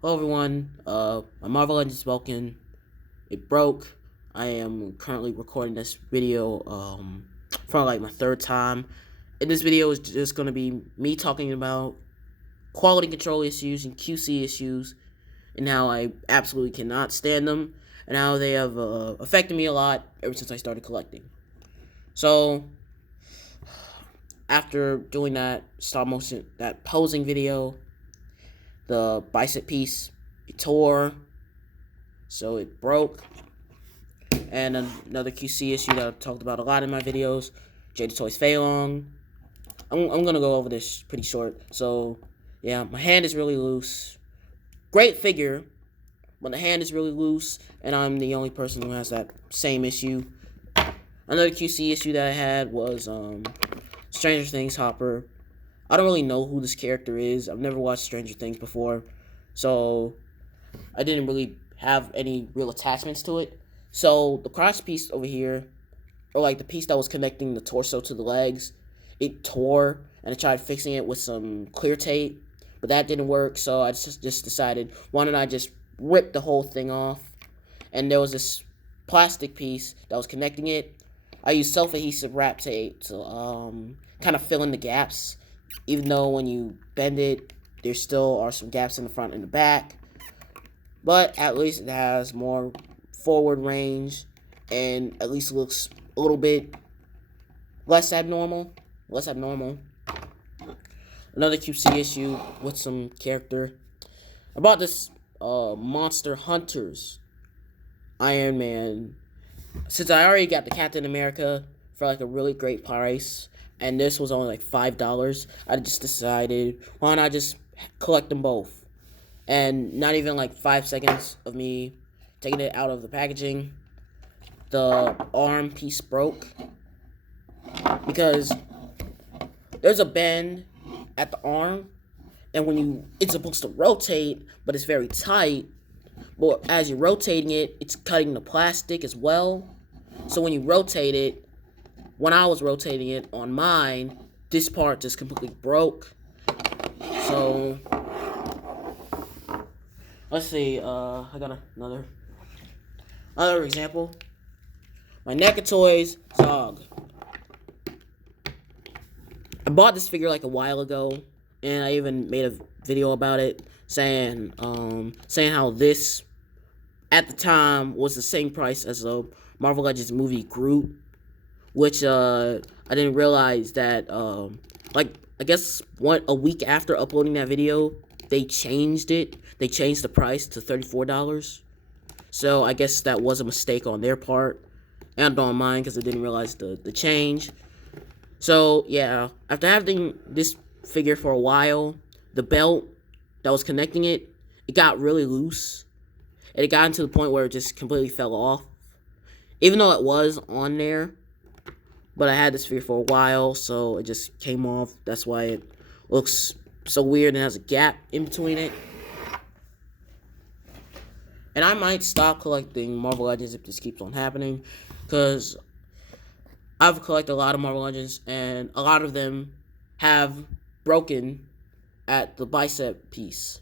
Hello everyone, my Marvel Legends Vulcan, it broke. I am currently recording this video, for like my third time. And this video is just going to be me talking about quality control issues and QC issues, and how I absolutely cannot stand them, and how they have affected me a lot ever since I started collecting. So, after doing that stop motion, that posing video, the bicep piece, it tore, so it broke. And another QC issue that I've talked about a lot in my videos, Jada Toys Fei Long. I'm gonna go over this pretty short. So, yeah, my hand is really loose. Great figure, but the hand is really loose, and I'm the only person who has that same issue. Another QC issue that I had was Stranger Things Hopper. I don't really know who this character is. I've never watched Stranger Things before, so I didn't really have any real attachments to it. So the cross piece over here, or like the piece that was connecting the torso to the legs, it tore, and I tried fixing it with some clear tape, but that didn't work. So I just decided, why don't I just rip the whole thing off? And there was this plastic piece that was connecting it. I used self-adhesive wrap tape to kind of fill in the gaps, even though when you bend it, there still are some gaps in the front and the back. But at least it has more forward range, and at least looks a little bit less abnormal. Less abnormal. Another QC issue with some character. I bought this Monster Hunters Iron Man. Since I already got the Captain America for like a really great price, and this was only like $5, I just decided, why not just collect them both? And not even like 5 seconds of me taking it out of the packaging, the arm piece broke, because there's a bend at the arm, and when it's supposed to rotate, but it's very tight. But as you're rotating it, it's cutting the plastic as well. So when you rotate it, when I was rotating it on mine, this part just completely broke. So let's see. I got another example. My NECA Toys Zog. I bought this figure like a while ago, and I even made a video about it, saying how this at the time was the same price as the Marvel Legends movie Groot, which I didn't realize that like I guess a week after uploading that video, they changed it. They changed the price to $34. So I guess that was a mistake on their part, and on mine, because I didn't realize the change. So yeah, after having this figure for a while, the belt that was connecting it, it got really loose, and it got to the point where it just completely fell off. Even though it was on there, but I had this figure for a while, so it just came off. That's why it looks so weird and has a gap in between it. And I might stop collecting Marvel Legends if this keeps on happening, because I've collected a lot of Marvel Legends, and a lot of them have broken at the bicep piece.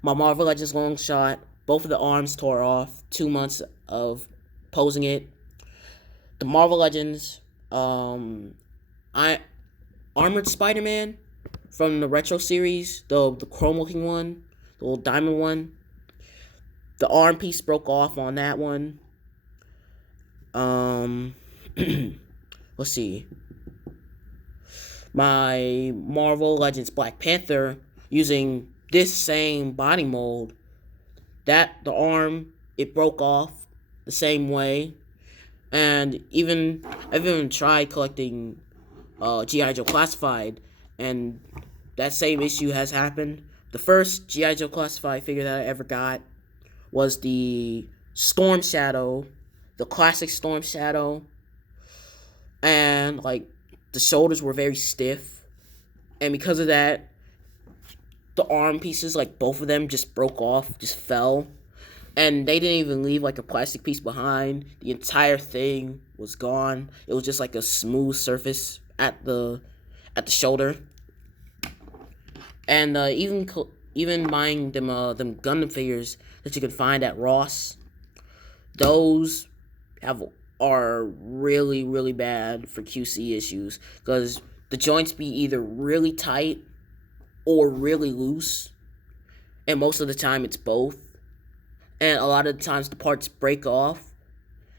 My Marvel Legends long shot, both of the arms tore off. 2 months of posing it. The Marvel Legends, I Armored Spider-Man from the retro series, the chrome looking one, the little diamond one. The arm piece broke off on that one. Let's see. My Marvel Legends Black Panther, using this same body mold, that the arm, it broke off the same way. And I've even tried collecting G.I. Joe Classified, and that same issue has happened. The first G.I. Joe Classified figure that I ever got was the Storm Shadow, the classic Storm Shadow, and like the shoulders were very stiff, and because of that, the arm pieces, like both of them, just broke off, just fell, and they didn't even leave like a plastic piece behind. The entire thing was gone. It was just like a smooth surface at the shoulder, and even buying them Gundam figures that you can find at Ross, those are really really bad for QC issues because the joints be either really tight or really loose, and most of the time it's both. And a lot of the times the parts break off.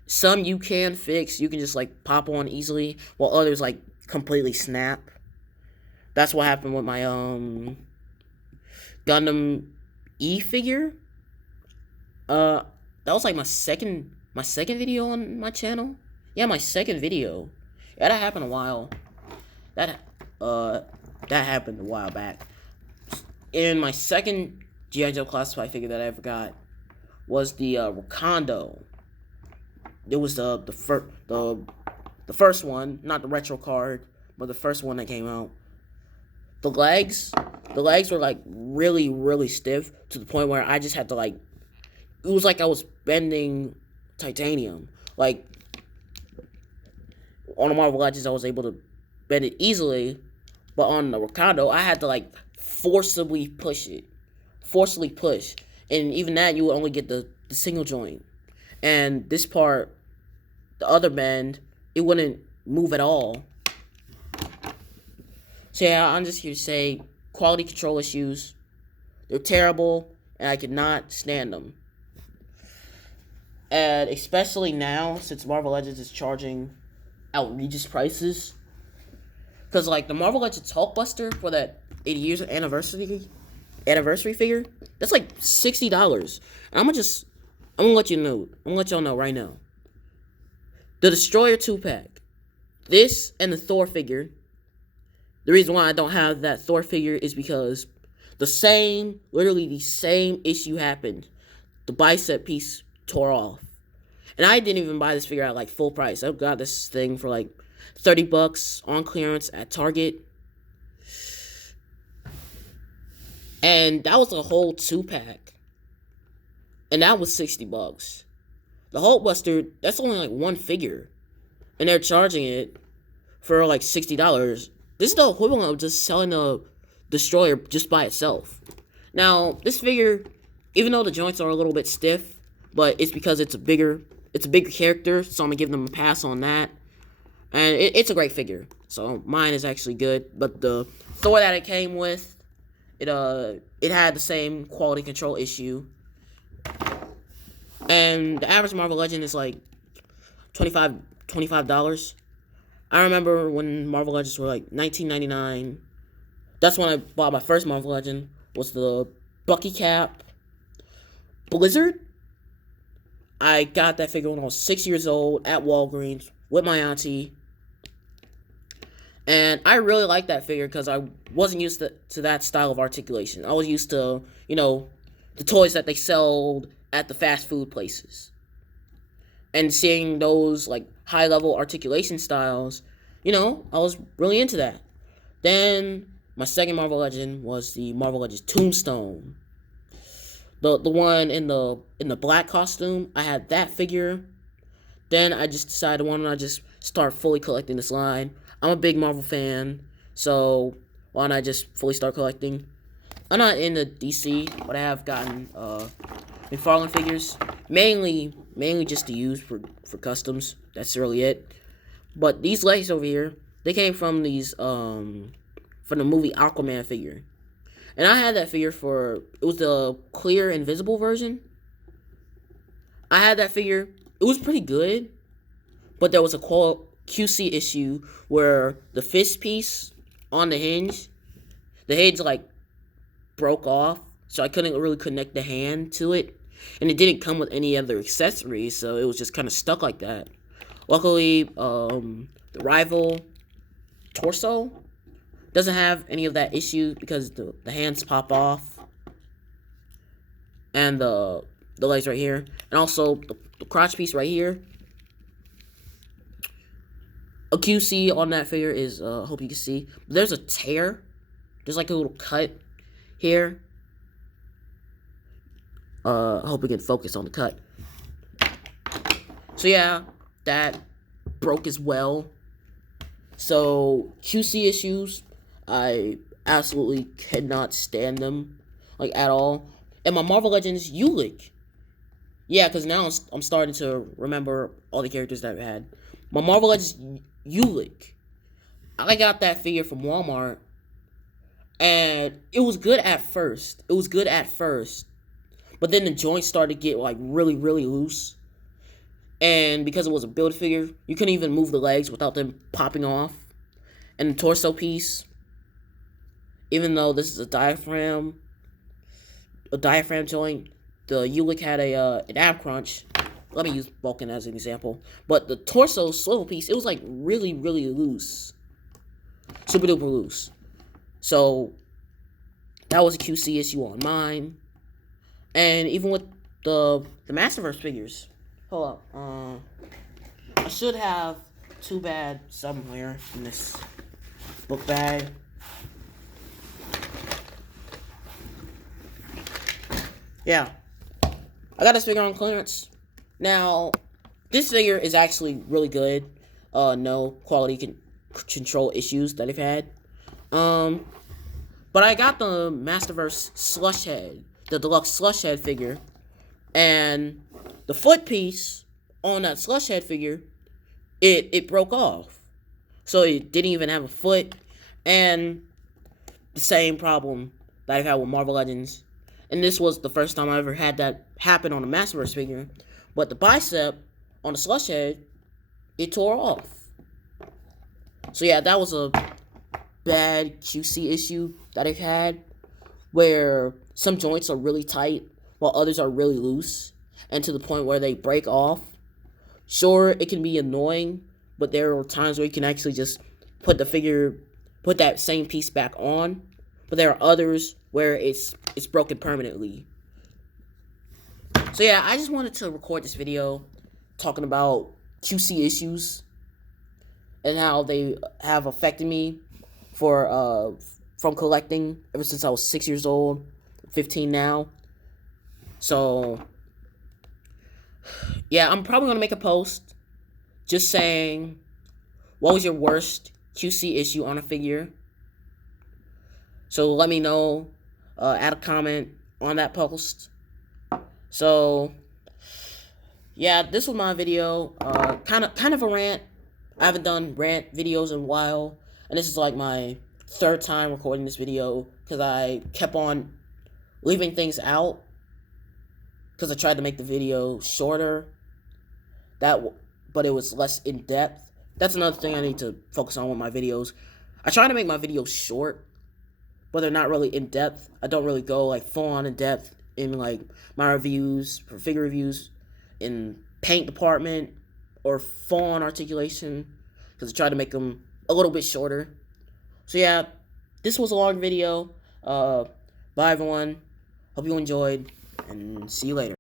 Some you can fix, you can just like pop on easily, while others like completely snap. That's what happened with my Gundam E figure. That was like my second video on my channel. Yeah, my second video. Yeah, that happened a while. That happened a while back. And my second G.I. Joe Classified figure that I ever got was the Recondo. It was the first one, not the retro card, but the first one that came out. The legs were like really really stiff to the point where I just had to like, it was like I was bending titanium. Like on the Marvel Legends I was able to bend it easily, but on the Recondo I had to like forcibly push, and even that you would only get the single joint, and this part, the other bend, it wouldn't move at all. So yeah, I'm just here to say, quality control issues, they're terrible, and I could not stand them. And especially now, since Marvel Legends is charging outrageous prices. Because like the Marvel Legends Hulkbuster for that 80 years anniversary figure, that's like $60. And I'm gonna let y'all know right now. The Destroyer 2-pack, this and the Thor figure. The reason why I don't have that Thor figure is because literally the same issue happened. The bicep piece tore off. And I didn't even buy this figure at like full price. I got this thing for like $30 on clearance at Target. And that was a whole 2-pack. And that was $60. The Hulkbuster, that's only like one figure. And they're charging it for like $60. This is the equivalent of just selling a Destroyer just by itself. Now, this figure, even though the joints are a little bit stiff, but it's because it's a bigger character, so I'm gonna give them a pass on that. And it's a great figure, so mine is actually good. But the Thor that it came with, it had the same quality control issue. And the average Marvel Legend is like $25. I remember when Marvel Legends were like $19.99. That's when I bought my first Marvel Legend. Was the Bucky Cap Blizzard. I got that figure when I was 6 years old at Walgreens with my auntie. And I really liked that figure because I wasn't used to that style of articulation. I was used to, the toys that they sold at the fast food places. And seeing those like high level articulation styles, I was really into that. Then my second Marvel Legend was the Marvel Legends Tombstone. The one in the black costume. I had that figure. Then I just decided, why don't I just start fully collecting this line? I'm a big Marvel fan, so why don't I just fully start collecting? I'm not into DC, but I have gotten McFarlane figures, mainly just to use for customs. That's really it. But these legs over here, they came from from the movie Aquaman figure. And I had that figure it was the clear invisible version. I had that figure. It was pretty good, but there was a QC issue where the fist piece on the hinge like broke off, so I couldn't really connect the hand to it, and it didn't come with any other accessories, so it was just kind of stuck like that. Luckily, the rival torso doesn't have any of that issue because the hands pop off, and the legs right here, and also the crotch piece right here. A QC on that figure is, hope you can see, there's a tear. There's like a little cut here. I hope we can focus on the cut. So yeah, that broke as well. So QC issues, I absolutely cannot stand them. like at all. And my Marvel Legends Ulik. Yeah, because now I'm starting to remember all the characters that I've had. My Marvel Legends Ulik. I got that figure from Walmart, and it was good at first. But then the joints started to get like really, really loose. And because it was a build figure, you couldn't even move the legs without them popping off. And the torso piece, even though this is a diaphragm joint, the Ulik had an ab crunch. Let me use Vulcan as an example. But the torso swivel piece, it was like really, really loose. Super duper loose. So that was a QC issue on mine. And even with the Masterverse figures. Hold up. I should have Too Bad somewhere in this book bag. Yeah. I got this figure on clearance. Now, this figure is actually really good. No quality control issues that I've had. But I got the Masterverse Slush Head, the deluxe Slush Head figure, and the foot piece on that Slush Head figure, it broke off. So it didn't even have a foot, and the same problem that I've had with Marvel Legends. And this was the first time I ever had that happen on a Masterverse figure. But the bicep on the Slush Head, it tore off. So yeah, that was a bad QC issue that I've had, where some joints are really tight while others are really loose, and to the point where they break off. Sure, it can be annoying, but there are times where you can actually just put that same piece back on. But there are others where it's broken permanently. So yeah, I just wanted to record this video talking about QC issues and how they have affected me from collecting ever since I was 6 years old, 15 now. So yeah, I'm probably gonna make a post just saying, what was your worst QC issue on a figure? So let me know, add a comment on that post. So yeah, this was my video. Kind of a rant. I haven't done rant videos in a while, and this is like my third time recording this video because I kept on leaving things out because I tried to make the video shorter. But it was less in depth. That's another thing I need to focus on with my videos. I try to make my videos short, but they're not really in depth. I don't really go like full on in depth in like my reviews, for figure reviews, in paint department, or full on articulation, because I try to make them a little bit shorter. So yeah, this was a long video. Bye everyone. Hope you enjoyed, and see you later.